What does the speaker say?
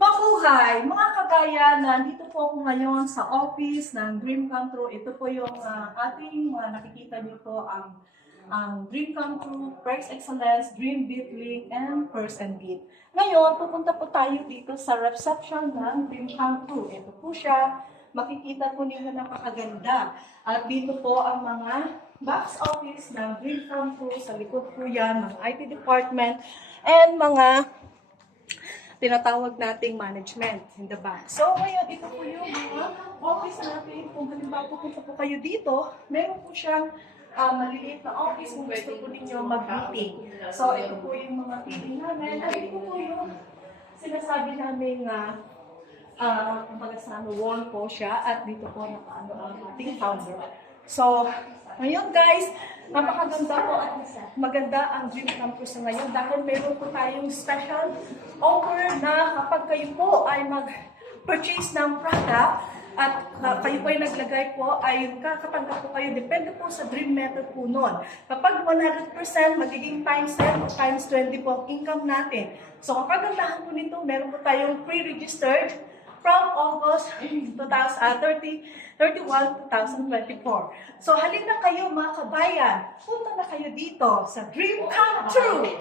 Mabuhay! Mga kagaya, nandito po ako ngayon sa office ng Dream Come True. Ito po yung ating nakikita niyo po ang Dream Come True, Perks Excellence, Dream Beat Link, and First and Beat. Ngayon, pupunta po tayo dito sa reception ng Dream Come True. Ito po siya. Makikita po ninyo napakaganda. At dito po ang mga box office ng Dream Come True. Sa likod po yan, ng IT department, and mga tinatawag nating management in the back. So, ngayon, ito po yung mga office natin. Kung halimbawa pupunta po kayo dito, meron po siyang maliliit na office kung gusto po ninyo mag-meeting. So, ito po yung mga meeting namin. At ito po yung sinasabi namin na kumbaga sa wall po siya at dito po nakaano ang ating founder. So, ngayon guys, napakaganda po at maganda ang Dream Come True sa ngayon dahil meron po tayong special offer na kapag kayo po ay mag-purchase ng product at kayo po ay naglagay po ay kakatanggap po kayo, depende po sa Dream Method po nun. Kapag 100% magiging times 10 o times 20 po ang income natin. So, ang kagandahan po nito, meron po tayong pre-registered from August 31, 2024. So, halina kayo mga kabayan, punta na kayo dito sa Dream Come True!